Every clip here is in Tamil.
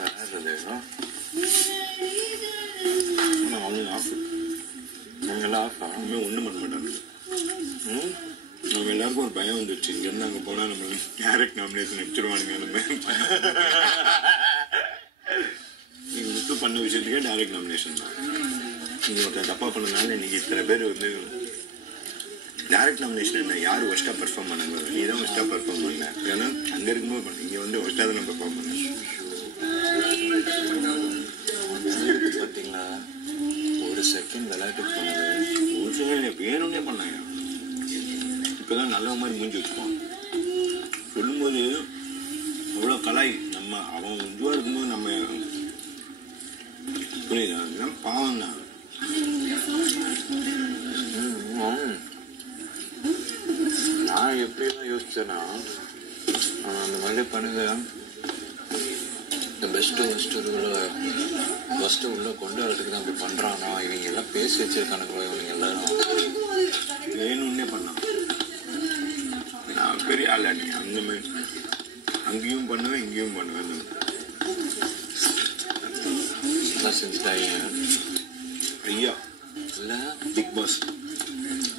விளையாடுறது அவங்க ஆஃப் நாங்கெல்லாம் ஆஃப் ஆகுமே ஒன்றும் பண்ண மாட்டாங்க. நம்ம எல்லாருக்கும் ஒரு பயம் வந்துருச்சு, இங்கேருந்து அங்கே போனால் நம்ம டேரக்ட் நாமினேஷன் அடிச்சிருவானுங்க. நம்ம நீங்கள் முட்டு பண்ண விஷயத்துக்கே டேரக்ட் நாமினேஷன் தான். நீங்கள் ஒருத்தர் தப்பாக பண்ணதுனால இன்னைக்கு இத்தனை பேர் வந்து டேரக்ட் நாமினேஷன் என்ன, யார் ஒஸ்ட்டாக பெர்ஃபார்ம் பண்ணாங்க, நீ தான் ஒஸ்ட்டாக பெர்ஃபார்ம் பண்ண. ஏன்னா அங்கே இருக்கும்போது பண்ண, இங்கே வந்து ஒஸ்ட்டாக தான் பெர்ஃபார்ம் பண்ண. பார்த்தீங்களா, ஒரு செகண்ட் விளையாட்டுக்கு போனது, ஒரு செகண்ட் வேணும்னே பண்ணாங்க. இப்போதான் நல்ல மாதிரி மூஞ்சி வச்சுப்பான் சொல்லும்போது அவ்வளோ கலாய். நம்ம அவன் இதுவாக இருக்கும்போது நம்ம புரியுதா, பாவம் தான். நான் எப்படிலாம் யோசிச்சேன்னா, அந்த மாதிரி பண்ணுங்க, இந்த ஃபஸ்ட்டு உள்ள கொண்டு வரதுக்கு தான் அப்படி பண்ணுறானா, இவங்க எல்லாம் பேசி வச்சிருக்கானுங்களோ, இவங்க எல்லாரும் வேணும்னே பண்ணான். நான் பெரிய ஆளாடி அந்த மாதிரி அங்கேயும் பண்ணுவேன் இங்கேயும் பண்ணுவேன். நல்லா செஞ்சுட்டாங்க ஐயா. இல்லை பிக் பாஸ்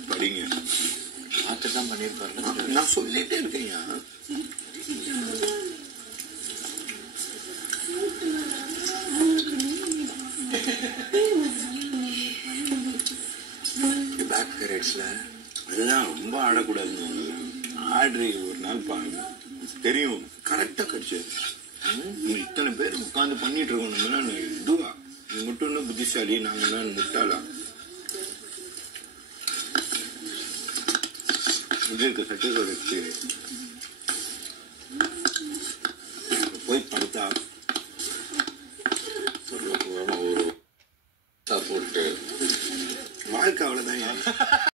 படிங்க, பார்த்து தான் பண்ணியிருப்பாரு. நான் சொல்லிட்டே இருக்கேன்யா. பேக் பீரியட்ஸில் அதுதான் ரொம்ப ஆடக்கூடாதுன்னு ஆடுறி. ஒரு நாள் தெரியும் கரெக்டாக கடிச்சு இத்தனை பேர் உட்காந்து பண்ணிட்டு இருக்கோம். நம்ம இதுவா இது மட்டும் இன்னும் புத்திசாலி, நாங்கள்லாம் முட்டாளா? இது இருக்கு சட்டத்தோட வச்சு போய் படுத்தா ஒரு போட்டு வாழ்க்கை அவ்வளோதான்.